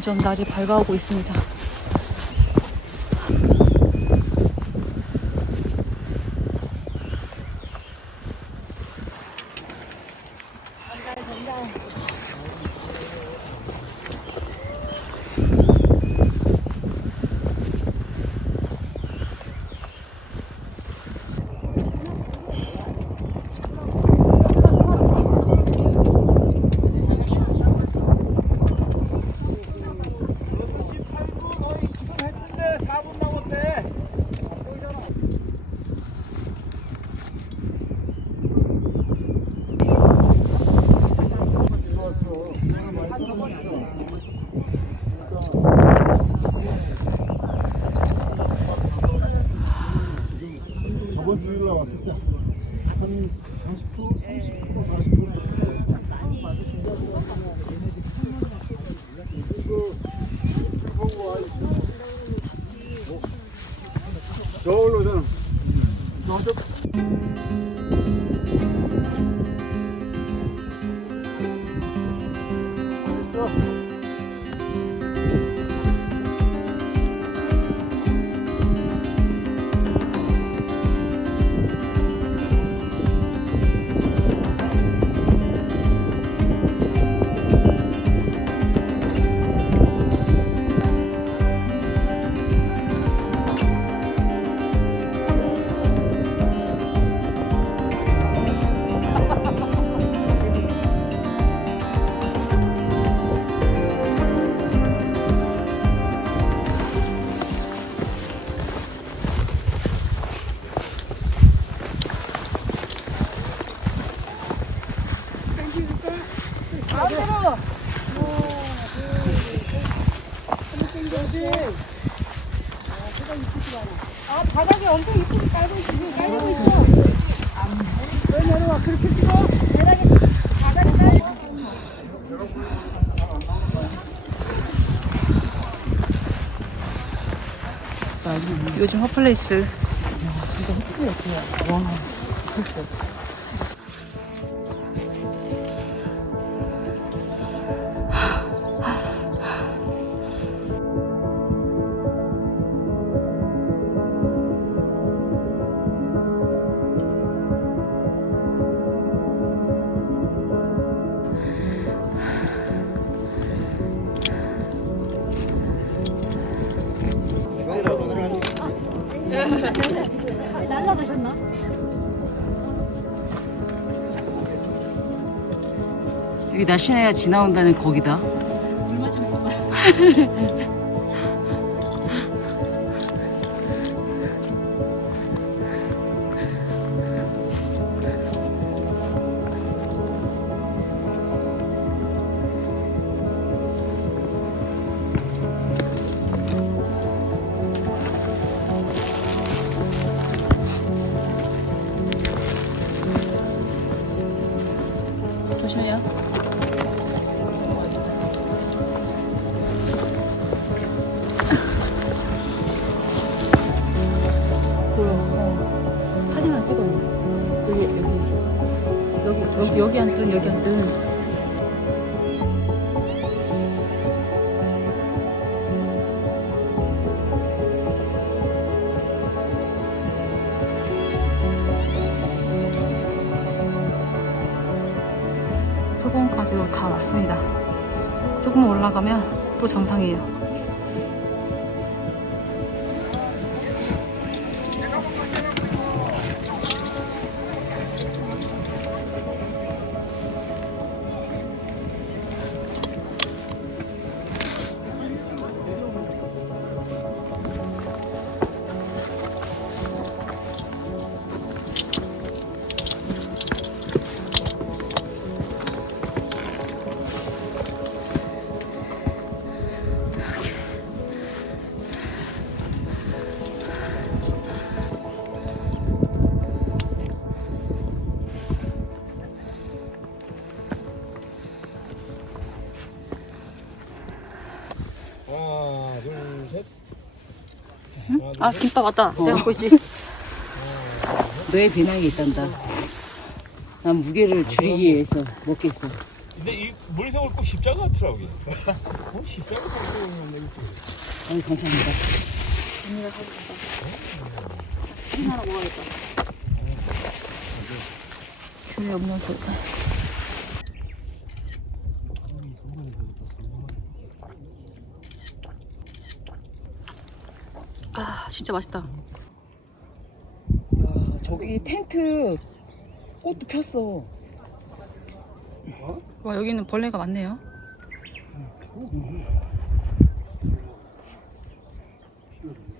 점점 날이 밝아오고 있습니다. 했는데 4분 남았대. 저번 주일 나왔을 때 한 40%, 30%, 40% 저걸로 저는 요즘 핫플레이스. 날라가셨나? 날씬해야 지나온다는 거기다. 조심해요. 사진만 찍어. 여기 여기 여기 여기 여기 안 뜬, 여기 안 뜬. 소공까지도 다 왔습니다. 조금만 올라가면 또 정상이에요. 아 김밥 왔다. 내가 갖고 있지. 너의 배낭에 있단다. 난 무게를 줄이기 위해서 먹겠어. 근데 이 머리색을 꼭 십자가 같더라고. 어, 십자가 같더라고. 아니 감사합니다. 언니가 사주겠다. 튀김 하나 먹어야겠다. 줄이 없어서. 아 진짜 맛있다. 저기 텐트 꽃도 폈어. 와 여기는 벌레가 많네요. 작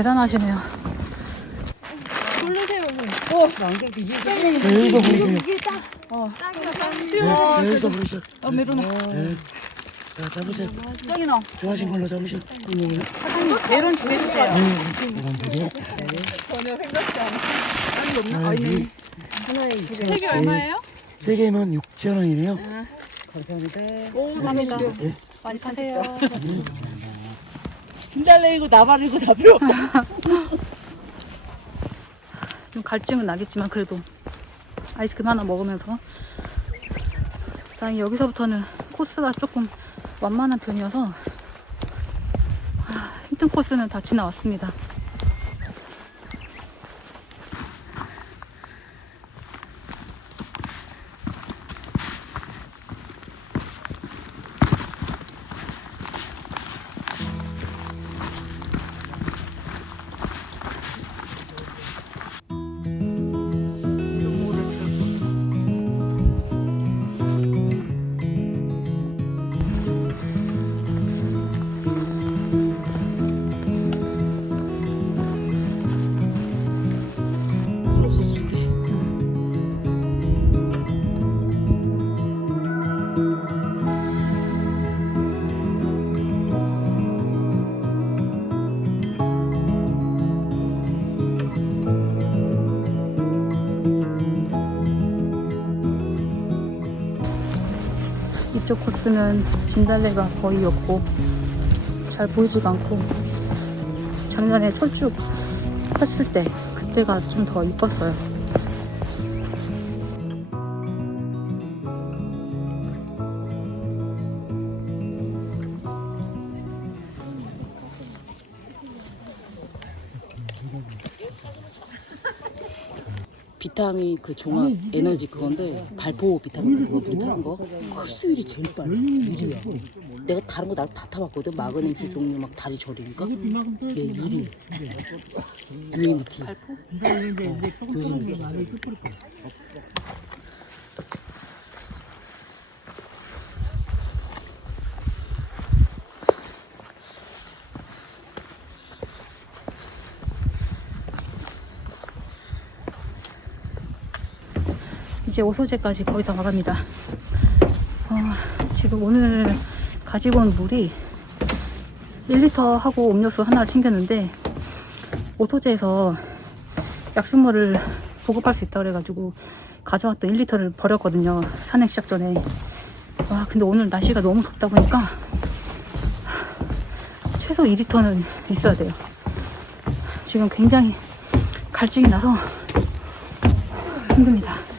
대단하시네요. 여기서 보시죠. 아 메로나. 자, 잡으세요. 짱이나. 좋아하신 걸로 잡으시면. 메론 두개 주세요. 세개 얼마예요? 세 개면 6천 원이네요. 감사합니다. 감사합니다. 많이 사세요. 진달래이고 나발이고 다 필요 없어. 좀 갈증은 나겠지만 그래도 아이스크림 하나 먹으면서 다행히 여기서부터는 코스가 조금 완만한 편이어서 아, 힘든 코스는 다 지나왔습니다. 이쪽 코스는 진달래가 거의 없고 잘 보이지가 않고 작년에 철쭉 폈을 때 그때가 좀 더 이뻤어요. 비타민 그 종합 에너지 그건데 발포 비타민 그거 우리 타는 거? 흡수율이 제일 빨라 유리야. 내가 다른 거 나다 타봤거든. 마그네슘 종류 막 다리 저리니까. 얘 유리. UMT 발포? 이 제 오소제까지 거의 다 와갑니다. 어, 지금 오늘 가지고 온 물이 1리터 하고 음료수 하나를 챙겼는데 오소제에서 약수물을 보급할 수 있다 그래가지고 가져왔던 1리터를 버렸거든요. 산행 시작 전에. 와 근데 오늘 날씨가 너무 덥다 보니까 최소 2리터는 있어야 돼요. 지금 굉장히 갈증이 나서 힘듭니다.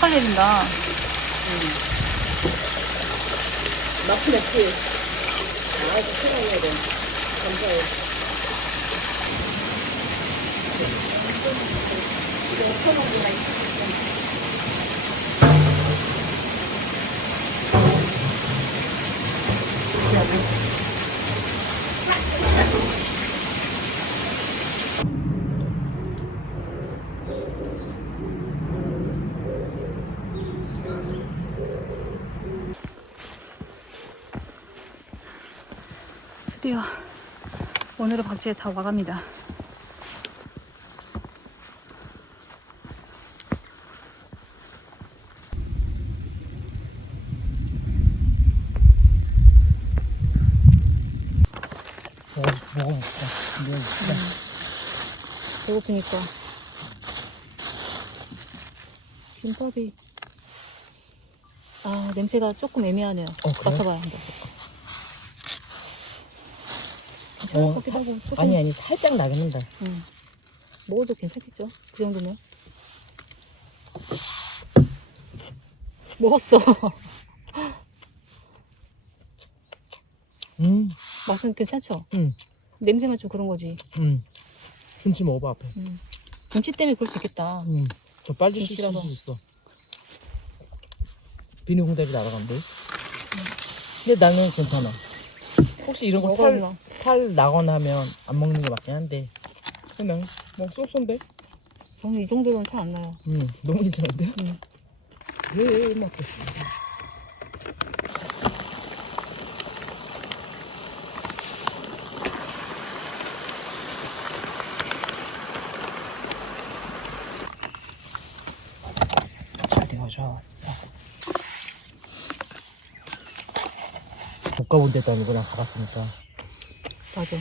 깎아내린다. 마크. 아, 이거 생각해야 돼. 감사해요. 드디어 오늘의 박지에 다 와갑니다. 배고프니까 김밥이 아 냄새가 조금 애매하네요. 맡아봐야 한다. 괜 것 같기도 하고 조금 아니, 아니, 살짝 나겠는다. 음. 먹어도 괜찮겠죠? 그 정도면 먹었어. 음, 맛은 괜찮죠? 음, 냄새만 좀 그런 거지. 음. 김치 먹어봐 앞에. 김치 때문에 그럴 수 있겠다. 음, 더 빨리 씻을 김치라서. 수 있어. 비닐 홍대비 날아간대. 근데 나는 괜찮아. 혹시 이런 거탈 먹어요. 탈 나거나 하면 안 먹는 게 맞긴 한데. 그냥 뭐 쏘쏘인데? 저는 이 정도면 잘안 나요. 음, 너무 괜찮은데? 음. 왜 먹겠습니다. 못 가본 데도 아니고 그냥 가봤으니까. 맞아.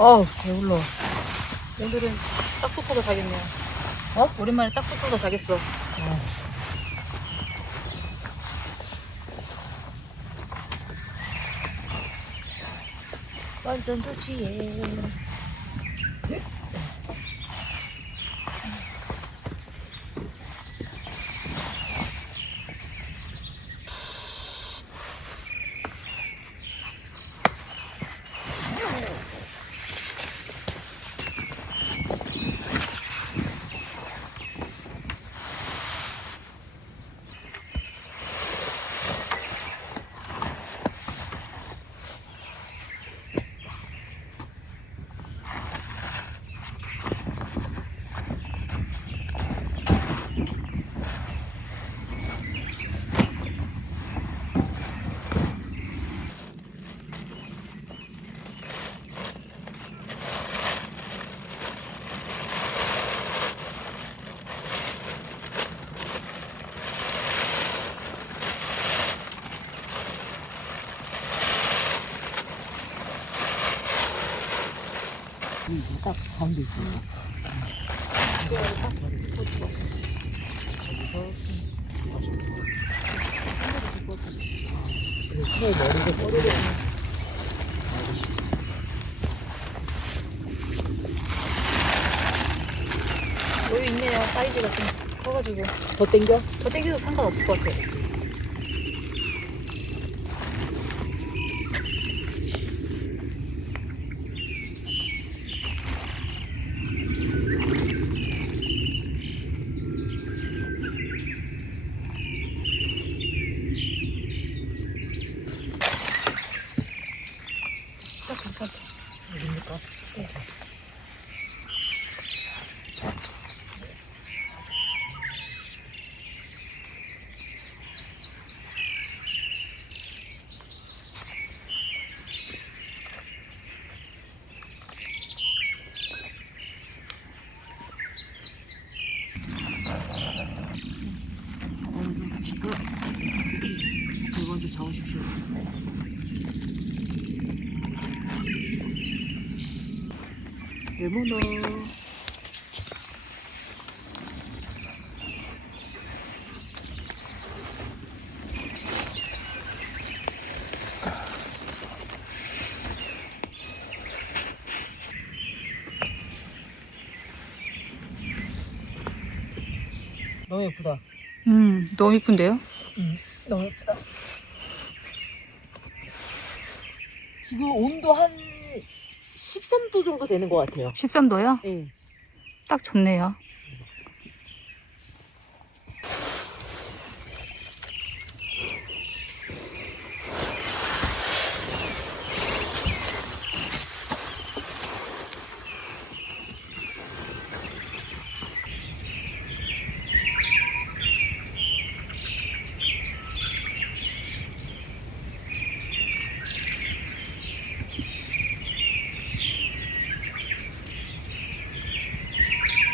아, 배불러. 오늘은 딱 붙어서 자겠네요. 어? 오랜만에 딱 붙어서 자겠어. 완전 좋지. 딱 가운데 있어. 여유 있네요. 사이즈가 좀 커가지고. 더 땡겨? 더 땡겨도 상관없을 것 같아. 딱 일모노 너무 예쁘다. 음, 너무 예쁜데요? 음, 너무 예쁘다. 지금 온도 한 13도 정도 되는 것 같아요. 13도요? 네. 딱 좋네요.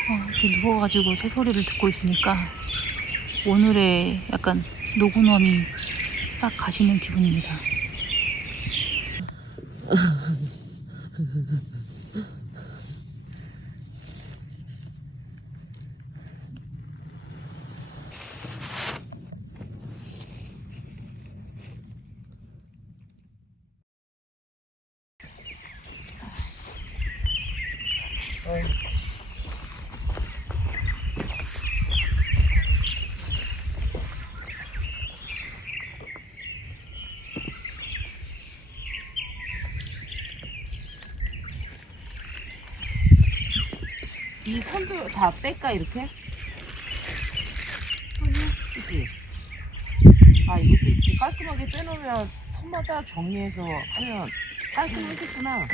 어, 이렇게 누워가지고 새 소리를 듣고 있으니까 오늘의 약간 노곤함이 싹 가시는 기분입니다. 이 선도 다 뺄까 이렇게? 그치? 아 이것도 이렇게 깔끔하게 빼놓으면 선마다 정리해서 하면 깔끔하겠구나.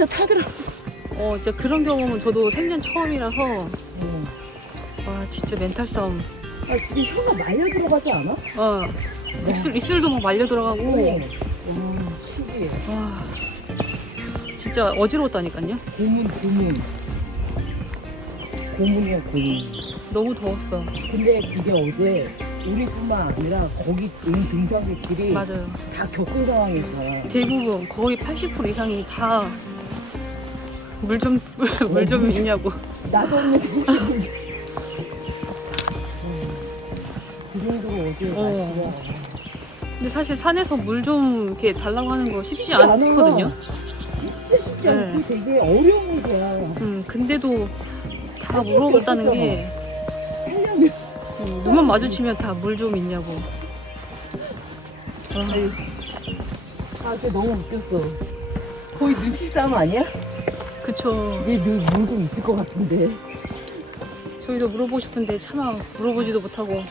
이게 빠짝빠짝 타더라. 어, 진짜 그런 경험은 저도 생전 처음이라서 와 진짜 멘탈 싸움. 아 지금 혀가 말려 들어가지 않아? 어, 입술 입술도 막 말려 들어가고 와 신기해. 와 진짜 어지러웠다니까요. 고문 고문. 고문이야 고문. 너무 더웠어. 근데 그게 어제 우리뿐만 아니라 거기 온 등산객들이 맞아요. 다 겪은 상황이잖아. 대부분 거의 80% 이상이 다 물 좀 물 좀 있냐고. 나도 없는데 그 정도로 어제 어. 날씨가 근데 사실 산에서 물 좀 이렇게 달라고 하는 거 쉽지 쉽지 않아. 않거든요. 진짜 쉽지 네. 않고 되게 어려운 일이야. 음, 근데도 다 물어봤다는 게 음, 눈만 마주치면 다 물 좀 있냐고. 와, 아, 근데 너무 웃겼어. 거의 눈치 싸움 아니야? 그쵸. 얘물좀 있을 것 같은데. 저희도 물어보고 싶은데 차마 물어보지도 못하고.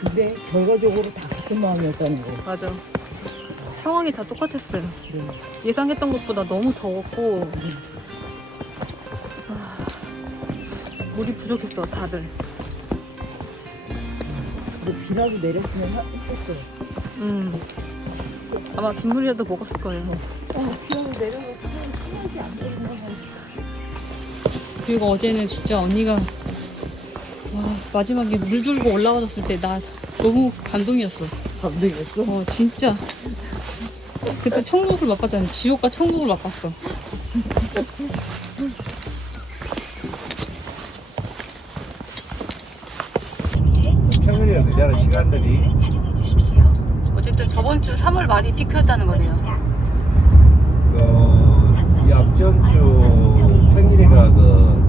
근데 결과적으로 다 같은 마음이었다는 거. 맞아. 상황이 다 똑같았어요. 그래. 예상했던 것보다 너무 더웠고. 아, 물이 부족했어, 다들. 근데 비라도 내렸으면 하- 했었어. 음. 아마 빗물이라도 먹었을 거예요. 아, 비라도 내려서 그리고 어제는 진짜 언니가 와, 마지막에 물 들고 올라와줬을 때 나 너무 감동이었어. 감동이었어? 어 진짜 그때 천국을 맛봤잖아. 지옥과 천국을 맛봤어. 평일이랑 그자는 시간들이 어쨌든 저번 주 3월 말이 피크였다는 거네요. 그, 이 앞전 주 평일이가 그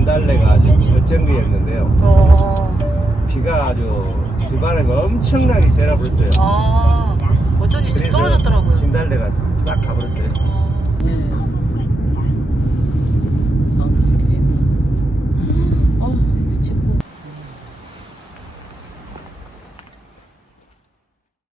진달래가 아주 철정기였는데요. 어, 비가 아주 비바람이 엄청나게 세라 불었어요. 아, 어쩐지 좀 떨어졌더라고요. 진달래가 싹 가버렸어요. 어,